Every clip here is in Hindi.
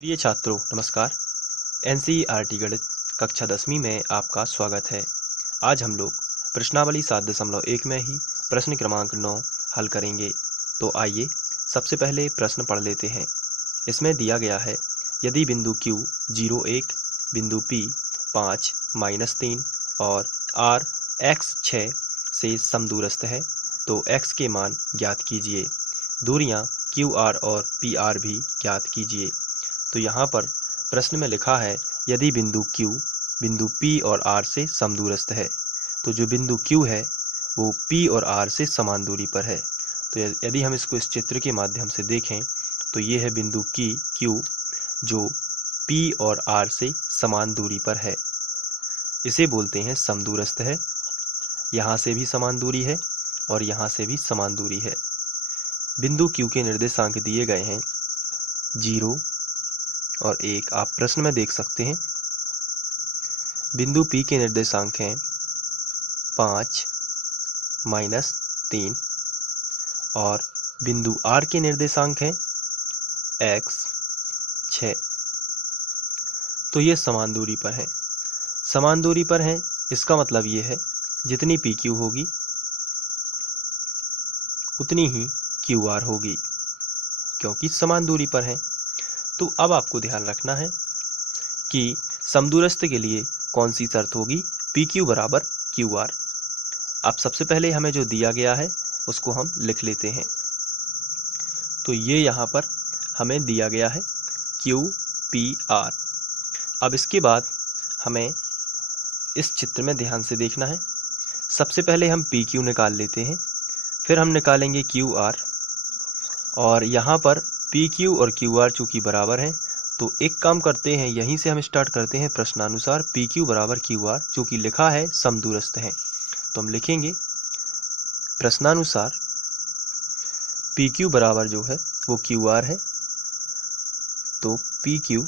प्रिय छात्रों नमस्कार। एनसीईआरटी गणित कक्षा 10वीं में आपका स्वागत है। आज हम लोग प्रश्नावली 7.1 में ही प्रश्न क्रमांक 9 हल करेंगे। तो आइए सबसे पहले प्रश्न पढ़ लेते हैं। इसमें दिया गया है, यदि बिंदु Q 0 1, बिंदु P 5 -3 और R x 6 से समदूरस्थ है तो x के मान ज्ञात कीजिए। दूरियां QR और PR भी ज्ञात कीजिए। तो यहाँ पर प्रश्न में लिखा है, यदि बिंदु Q बिंदु P और R से समदूरस्थ है, तो जो बिंदु Q है वो P और R से समान दूरी पर है। तो यदि हम इसको इस चित्र के माध्यम से देखें तो ये है बिंदु Q जो P और R से समान दूरी पर है। इसे बोलते हैं समदूरस्थ है। यहाँ से भी समान दूरी है और यहाँ से भी समान दूरी है। बिंदु Q के निर्देशांक दिए गए हैं 0 और 1, आप प्रश्न में देख सकते हैं। बिंदु P के निर्देशांक हैं 5 -3 और बिंदु R के निर्देशांक हैं x 6। तो ये समान दूरी पर हैं। समान दूरी पर हैं इसका मतलब ये है, जितनी PQ होगी उतनी ही QR होगी, क्योंकि समान दूरी पर हैं। तो अब आपको ध्यान रखना है कि समदूरस्थ के लिए कौन सी शर्त होगी, PQ बराबर QR। अब सबसे पहले हमें जो दिया गया है उसको हम लिख लेते हैं। तो ये यहाँ पर हमें दिया गया है QPR। अब इसके बाद हमें इस चित्र में ध्यान से देखना है। सबसे पहले हम PQ निकाल लेते हैं, फिर हम निकालेंगे QR, और यहाँ पर PQ और QR चूँकि बराबर हैं तो एक काम करते हैं, यहीं से हम स्टार्ट करते हैं प्रश्नानुसार। PQ बराबर QR चूँकि लिखा है समदूरस्थ हैं, तो हम लिखेंगे प्रश्नानुसार PQ बराबर जो है वो QR है, तो PQ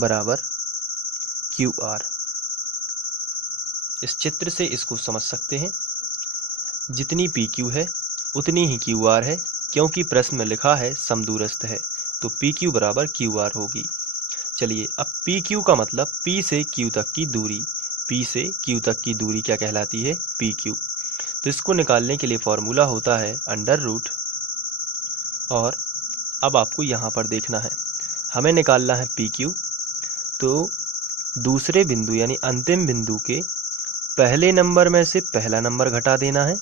बराबर QR। इस चित्र से इसको समझ सकते हैं, जितनी PQ है उतनी ही QR है, क्योंकि प्रश्न में लिखा है समदूरस्थ है, तो PQ बराबर QR होगी। चलिए, अब PQ का मतलब P से Q तक की दूरी। P से Q तक की दूरी क्या कहलाती है, PQ। तो इसको निकालने के लिए फॉर्मूला होता है अंडर रूट। और अब आपको यहाँ पर देखना है, हमें निकालना है PQ, तो दूसरे बिंदु यानी अंतिम बिंदु के पहले नंबर में से पहला नंबर घटा देना है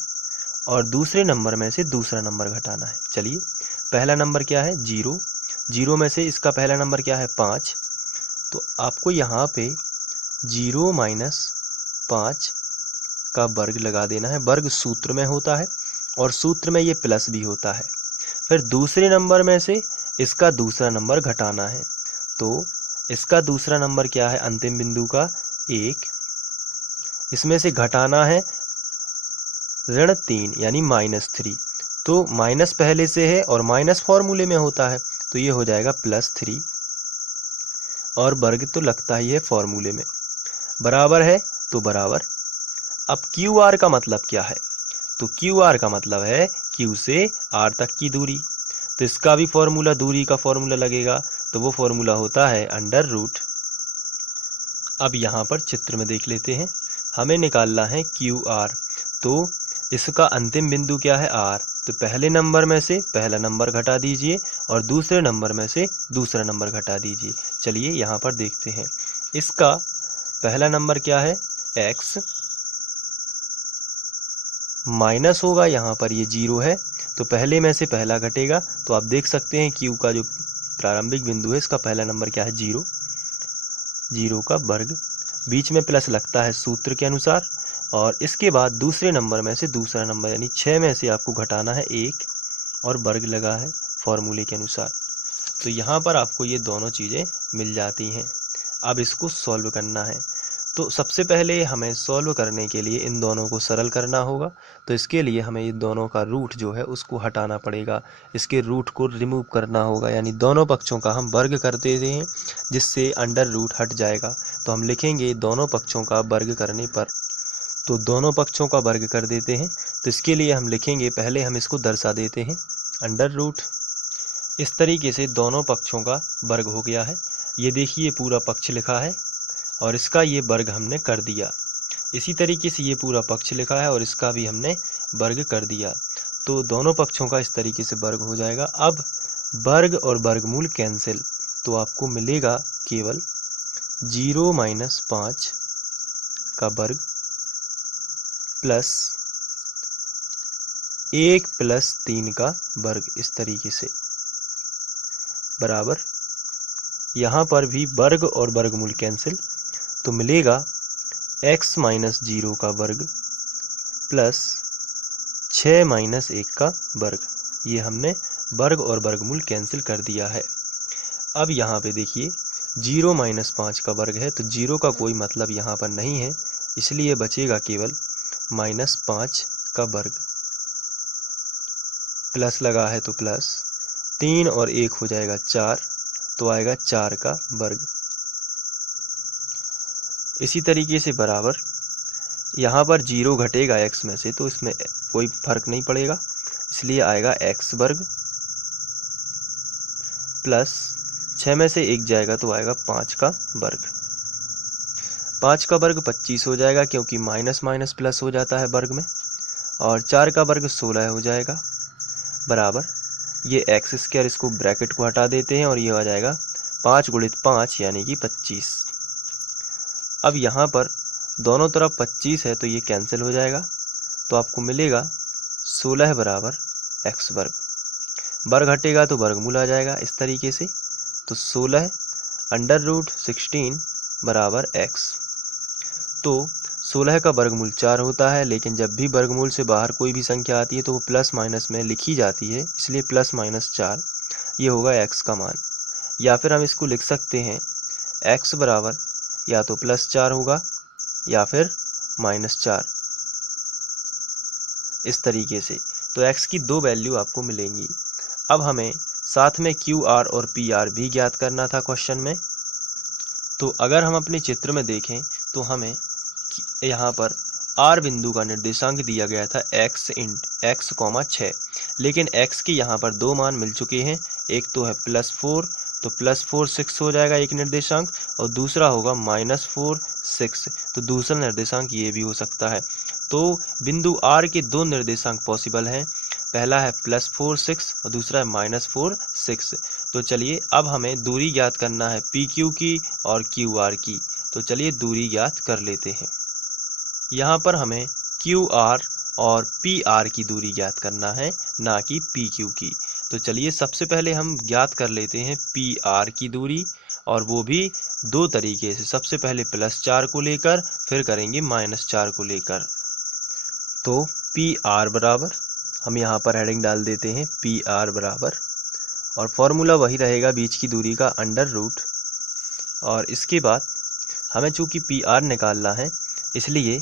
और दूसरे नंबर में से दूसरा नंबर घटाना है। चलिए, पहला नंबर क्या है 0, 0 में से इसका पहला नंबर क्या है 5, तो आपको यहाँ पे 0 - 5 का वर्ग लगा देना है। वर्ग सूत्र में होता है और सूत्र में ये प्लस भी होता है। फिर दूसरे नंबर में से इसका दूसरा नंबर घटाना है, तो इसका दूसरा नंबर क्या है अंतिम बिंदु का 1, इसमें से घटाना है -3 यानी -3। तो माइनस पहले से है और माइनस फॉर्मूले में होता है, तो ये हो जाएगा +3, और वर्ग तो लगता ही है फॉर्मूले में। बराबर है तो बराबर। अब QR का मतलब क्या है, तो QR का मतलब है Q से R तक की दूरी। तो इसका भी फॉर्मूला, दूरी का फॉर्मूला लगेगा, तो वो फॉर्मूला होता है अंडर रूट। अब यहाँ पर चित्र में देख लेते हैं, हमें निकालना है QR, तो इसका अंतिम बिंदु क्या है R, तो पहले नंबर में से पहला नंबर घटा दीजिए और दूसरे नंबर में से दूसरा नंबर घटा दीजिए। चलिए यहाँ पर देखते हैं, इसका पहला नंबर क्या है x, माइनस होगा, यहाँ पर ये 0 है, तो पहले में से पहला घटेगा। तो आप देख सकते हैं Q का जो प्रारंभिक बिंदु है इसका पहला नंबर क्या है 0, 0 का वर्ग, बीच में प्लस लगता है सूत्र के अनुसार, और इसके बाद दूसरे नंबर में से दूसरा नंबर यानी 6 में से आपको घटाना है 1 और वर्ग लगा है फॉर्मूले के अनुसार। तो यहाँ पर आपको ये दोनों चीज़ें मिल जाती हैं। अब इसको सॉल्व करना है, तो सबसे पहले हमें सॉल्व करने के लिए इन दोनों को सरल करना होगा। तो इसके लिए हमें ये दोनों का रूट जो है उसको हटाना पड़ेगा, इसके रूट को रिमूव करना होगा, यानी दोनों पक्षों का हम वर्ग कर देते हैं जिससे अंडर रूट हट जाएगा। तो हम लिखेंगे दोनों पक्षों का वर्ग करने पर, तो दोनों पक्षों का वर्ग कर देते हैं। तो इसके लिए हम लिखेंगे, पहले हम इसको दर्शा देते हैं अंडर रूट इस तरीके से दोनों पक्षों का वर्ग हो गया है। ये देखिए पूरा पक्ष लिखा है और इसका ये वर्ग हमने कर दिया। इसी तरीके से ये पूरा पक्ष लिखा है और इसका भी हमने वर्ग कर दिया। तो दोनों पक्षों का इस तरीके से वर्ग हो जाएगा। अब वर्ग और वर्गमूल कैंसिल, तो आपको मिलेगा केवल 0 - 5 का वर्ग प्लस 1 + 3 का वर्ग, इस तरीके से बराबर। यहाँ पर भी वर्ग और वर्गमूल कैंसिल, तो मिलेगा x - 0 का वर्ग प्लस 6 - 1 का वर्ग। ये हमने वर्ग और वर्गमूल कैंसिल कर दिया है। अब यहाँ पे देखिए 0 - 5 का वर्ग है, तो 0 का कोई मतलब यहाँ पर नहीं है, इसलिए बचेगा केवल -5 का वर्ग। प्लस लगा है तो प्लस 3 और 1 हो जाएगा 4, तो आएगा 4 का वर्ग। इसी तरीके से बराबर यहाँ पर 0 घटेगा x में से, तो इसमें कोई फर्क नहीं पड़ेगा, इसलिए आएगा x वर्ग प्लस 6 में से 1 जाएगा तो आएगा 5 का वर्ग। 5 का वर्ग 25 हो जाएगा, क्योंकि माइनस माइनस प्लस हो जाता है वर्ग में, और 4 का वर्ग 16 हो जाएगा बराबर। ये x², इसको ब्रैकेट को हटा देते हैं और ये आ जाएगा 5 × 5 यानी कि 25। अब यहाँ पर दोनों तरफ 25 है तो ये कैंसिल हो जाएगा, तो आपको मिलेगा 16 बराबर x वर्ग। वर्ग घटेगा तो वर्गमूल आ जाएगा इस तरीके से, तो 16 √16 बराबर x। तो 16 का वर्गमूल 4 होता है, लेकिन जब भी वर्गमूल से बाहर कोई भी संख्या आती है तो वो प्लस माइनस में लिखी जाती है, इसलिए +-4 ये होगा x का मान। या फिर हम इसको लिख सकते हैं x बराबर या तो +4 होगा या फिर -4, इस तरीके से। तो x की 2 वैल्यू आपको मिलेंगी। अब हमें साथ में QR और PR भी ज्ञात करना था क्वेश्चन में। तो अगर हम अपने चित्र में देखें तो हमें यहाँ पर R बिंदु का निर्देशांक दिया गया था x, 6, लेकिन x के यहाँ पर 2 मान मिल चुके हैं। एक तो है +4, तो +4 6 हो जाएगा एक निर्देशांक, और दूसरा होगा -4 6, तो दूसरा निर्देशांक ये भी हो सकता है। तो बिंदु R के 2 निर्देशांक पॉसिबल हैं, पहला है +4 6 और दूसरा है -4 6। तो चलिए अब हमें दूरी ज्ञात करना है PQ की और QR की, तो चलिए दूरी ज्ञात कर लेते हैं। यहाँ पर हमें QR और PR की दूरी ज्ञात करना है, ना कि PQ की। तो चलिए सबसे पहले हम ज्ञात कर लेते हैं PR की दूरी, और वो भी 2 तरीके से। सबसे पहले +4 को लेकर, फिर करेंगे -4 को लेकर। तो PR बराबर, हम यहाँ पर हेडिंग डाल देते हैं PR बराबर, और फॉर्मूला वही रहेगा बीच की दूरी का √। और इसके बाद हमें चूँकि PR निकालना है, इसलिए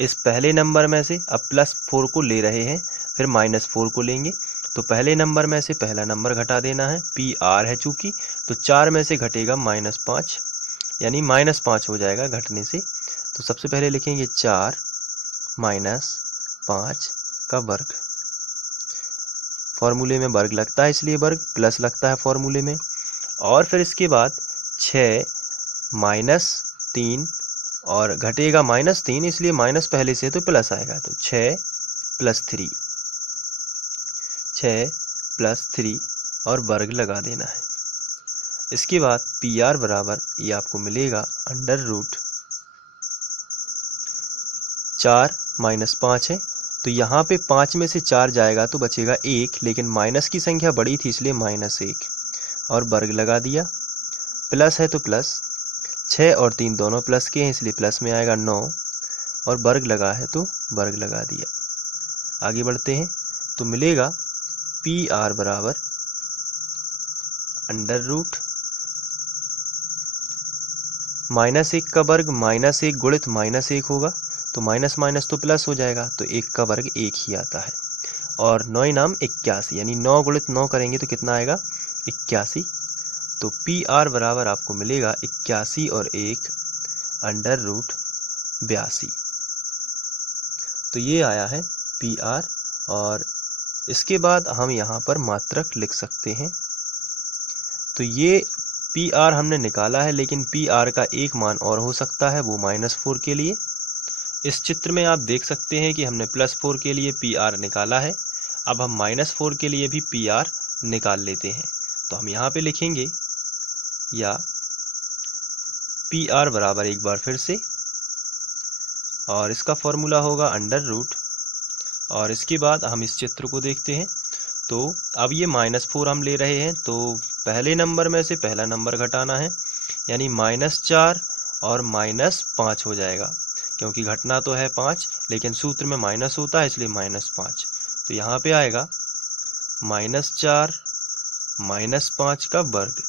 इस पहले नंबर में से अब +4 को ले रहे हैं, फिर -4 को लेंगे, तो पहले नंबर में से पहला नंबर घटा देना है, PR है चूँकि, तो 4 में से घटेगा -5, यानी -5 हो जाएगा घटने से। तो सबसे पहले लिखेंगे 4 - 5 का वर्ग। फॉर्मूले में वर्ग लगता है इसलिए वर्ग, प्लस लगता है फॉर्मूले में। और फिर इसके बाद 6 - 3 और घटेगा -3, इसलिए माइनस पहले से तो प्लस आएगा, तो 6 + 3, 6 + 3 और वर्ग लगा देना है। इसके बाद PR बराबर, ये आपको मिलेगा √। 4 - 5 है, तो यहाँ पे 5 में से 4 जाएगा तो बचेगा 1, लेकिन माइनस की संख्या बड़ी थी इसलिए -1, और वर्ग लगा दिया। प्लस है तो प्लस, 6 और 3 दोनों प्लस के हैं इसलिए प्लस में आएगा 9, और वर्ग लगा है तो वर्ग लगा दिया। आगे बढ़ते हैं, तो मिलेगा PR बराबर √। -1 का वर्ग -1 गुणित -1 होगा, तो माइनस माइनस तो प्लस हो जाएगा, तो 1 का वर्ग 1 ही आता है। और 9 नाम 81, यानी 9 गुणित 9 करेंगे तो कितना आएगा 81। तो PR बराबर आपको मिलेगा 81 और 1 √82। तो ये आया है PR। और इसके बाद हम यहाँ पर मात्रक लिख सकते हैं तो ये पी आर हमने निकाला है, लेकिन पी आर का एक मान और हो सकता है, वो -4 के लिए। इस चित्र में आप देख सकते हैं कि हमने +4 के लिए पी आर निकाला है। अब हम -4 के लिए भी पी आर निकाल लेते हैं। तो हम यहाँ पे लिखेंगे या पी आर बराबर, एक बार फिर से, और इसका फॉर्मूला होगा √, और इसके बाद हम इस चित्र को देखते हैं। तो अब ये -4 हम ले रहे हैं, तो पहले नंबर में से पहला नंबर घटाना है, यानी -4 और -5 हो जाएगा, क्योंकि घटना तो है 5, लेकिन सूत्र में माइनस होता है, इसलिए -5। तो यहाँ पे आएगा -4 -5 का वर्ग,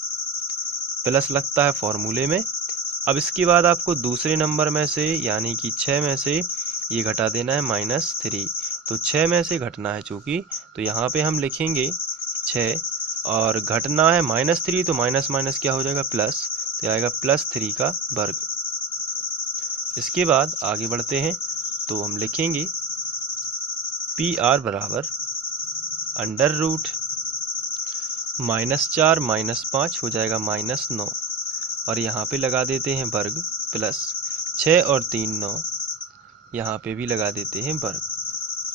प्लस लगता है फॉर्मूले में। अब इसके बाद आपको दूसरे नंबर में से, यानी कि 6 में से ये घटा देना है -3। तो 6 में से घटना है चूँकि, तो यहाँ पे हम लिखेंगे 6, और घटना है -3, तो माइनस माइनस क्या हो जाएगा, प्लस, तो आएगा +3 का वर्ग। इसके बाद आगे बढ़ते हैं, तो हम लिखेंगे पी आर बराबर √, -4 -5 हो जाएगा -9, और यहाँ पे लगा देते हैं वर्ग, प्लस 6 और 3 9, यहाँ पे भी लगा देते हैं वर्ग।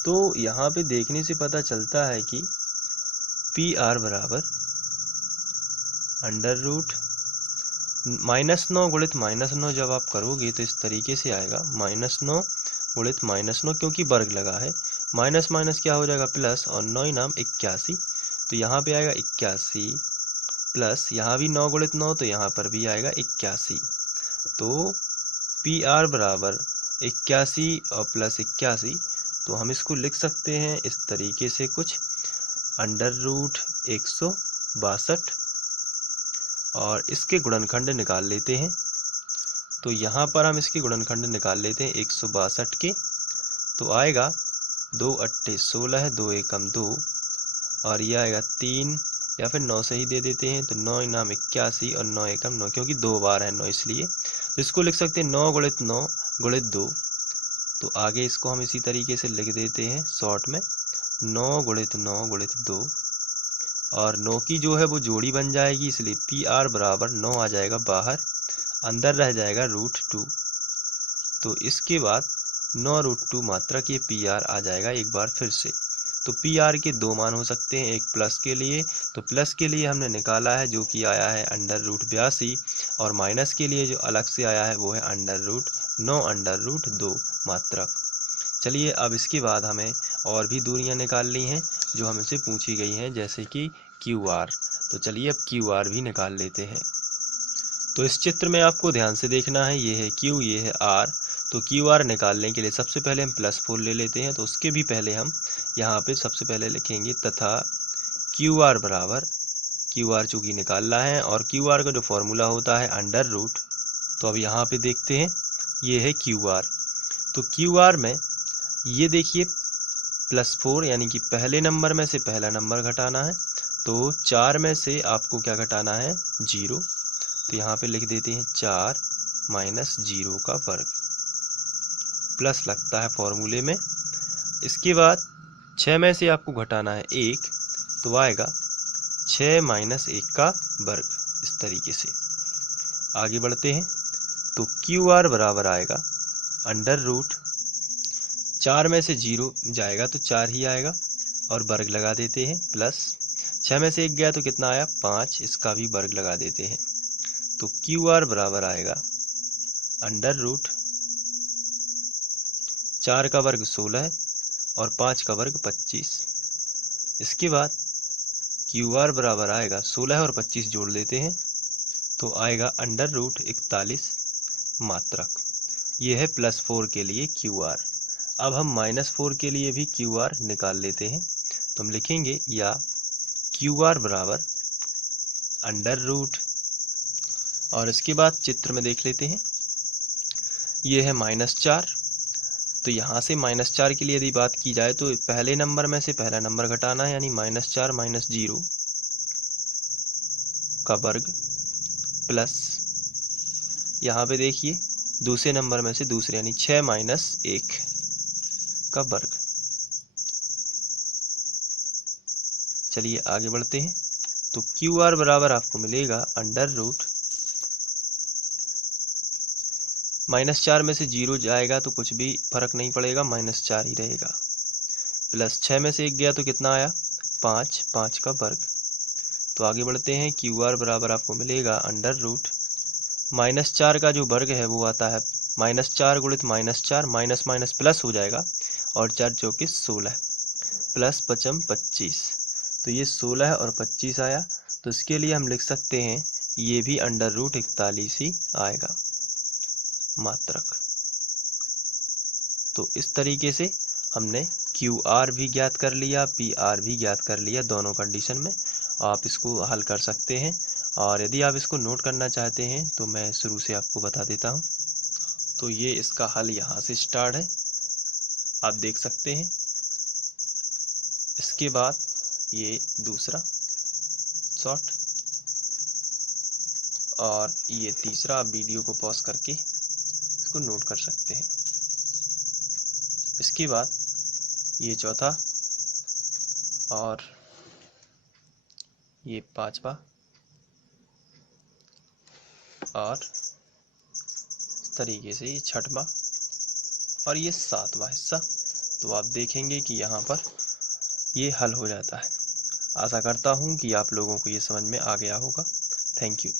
तो यहाँ पे देखने से पता चलता है कि पी आर बराबर √, -9 गुणित -9 जब आप करोगे तो इस तरीके से आएगा, -9 गुणित -9, क्योंकि वर्ग लगा है, माइनस माइनस क्या हो जाएगा, प्लस, और 9 नाम 81, तो यहाँ पे आएगा 81, प्लस यहाँ भी 9 गुणित 9, तो यहाँ पर भी आएगा 81। तो पी आर बराबर 81 और +81, तो हम इसको लिख सकते हैं इस तरीके से कुछ, √162, और इसके गुणनखंड निकाल लेते हैं। तो यहाँ पर हम इसके गुणनखंड निकाल लेते हैं 162 के, तो आएगा 2 8 16, 2 एकम 2, और यह आएगा 3, या फिर 9 से ही दे देते हैं, तो 9 नाम 81 और 9 एकम 9, क्योंकि 2 बार है 9, इसलिए तो इसको लिख सकते हैं 9 गुणित 9 गुणित 2। तो आगे इसको हम इसी तरीके से लिख देते हैं शॉर्ट में, 9 गुणित 9 गुणित 2, और 9 की जो है वो जोड़ी बन जाएगी, इसलिए पी आर बराबर 9 आ जाएगा बाहर, अंदर रह जाएगा √2। तो इसके बाद 9√2 मात्रक ये पी आर आ जाएगा एक बार फिर से। तो पी आर के दो मान हो सकते हैं, एक प्लस के लिए, तो प्लस के लिए हमने निकाला है जो कि आया है √82, और माइनस के लिए जो अलग से आया है वो है √9 मात्रक। चलिए अब इसके बाद हमें और भी दूरियां निकालनी हैं जो हमसे पूछी गई हैं, जैसे कि क्यू आर। तो चलिए अब क्यू आर भी निकाल लेते हैं। तो इस चित्र में आपको ध्यान से देखना है, ये है क्यू, ये है आर। तो क्यू आर निकालने के लिए सबसे पहले हम +4 ले लेते हैं, तो उसके भी पहले हम यहाँ पे सबसे पहले लिखेंगे तथा क्यू आर बराबर, क्यू आर चूँकि निकालना है, और क्यू आर का जो फॉर्मूला होता है √। तो अब यहाँ पे देखते हैं, ये है क्यू आर। तो क्यू आर में ये देखिए +4, यानी कि पहले नंबर में से पहला नंबर घटाना है, तो 4 में से आपको क्या घटाना है, 0। तो यहाँ पे लिख देते हैं 4 - 0 का वर्ग, प्लस लगता है फॉर्मूले में। इसके बाद 6 में से आपको घटाना है 1, तो आएगा 6 - 1 का वर्ग, इस तरीके से। आगे बढ़ते हैं, तो क्यू आर बराबर आएगा √, 4 में से 0 जाएगा तो 4 ही आएगा, और वर्ग लगा देते हैं, प्लस 6 में से 1 गया तो कितना आया, 5, इसका भी वर्ग लगा देते हैं। तो क्यू आर बराबर आएगा √, 4 का वर्ग 16 और 5 का वर्ग 25। इसके बाद क्यू आर बराबर आएगा 16 और 25 जोड़ लेते हैं, तो आएगा √41 मात्रक। ये है +4 के लिए क्यू आर। अब हम -4 के लिए भी क्यू आर निकाल लेते हैं, तो हम लिखेंगे या क्यू आर बराबर √, और इसके बाद चित्र में देख लेते हैं, ये है -4। तो यहाँ से -4 के लिए यदि बात की जाए तो पहले नंबर में से पहला नंबर घटाना है, यानी -4 - 0 का वर्ग, प्लस यहाँ पे देखिए दूसरे नंबर में से दूसरे, यानी 6 - 1 का वर्ग। चलिए आगे बढ़ते हैं, तो क्यू आर बराबर आपको मिलेगा अंडर रूट -4 में से 0 जाएगा तो कुछ भी फर्क नहीं पड़ेगा, -4 ही रहेगा। प्लस 6 में से 1 गया तो कितना आया 5, 5 का वर्ग। तो आगे बढ़ते हैं, क्यू आर बराबर आपको मिलेगा अंडर रूट -4 का जो वर्ग है वो आता है -4 गुणित -4, माइनस माइनस प्लस हो जाएगा, और 4 चौके 16 प्लस 5 25। तो ये 16 और 25 आया। तो इसके लिए हम लिख सकते हैं ये भी अंडर रूट 41 ही आएगा मात्रक। तो इस तरीके से हमने क्यू आर भी ज्ञात कर लिया, पी आर भी ज्ञात कर लिया। दोनों कंडीशन में आप इसको हल कर सकते हैं। और यदि आप इसको नोट करना चाहते हैं तो मैं शुरू से आपको बता देता हूं। तो ये इसका हल यहाँ से स्टार्ट है, आप देख सकते हैं। इसके बाद ये दूसरा शॉर्ट और ये तीसरा। आप वीडियो को पॉज करके इसको नोट कर सकते हैं। इसके बाद ये चौथा और ये पांचवा और इस तरीके से ये छठवां और ये सातवां हिस्सा। तो आप देखेंगे कि यहाँ पर ये हल हो जाता है। आशा करता हूँ कि आप लोगों को ये समझ में आ गया होगा। Thank you.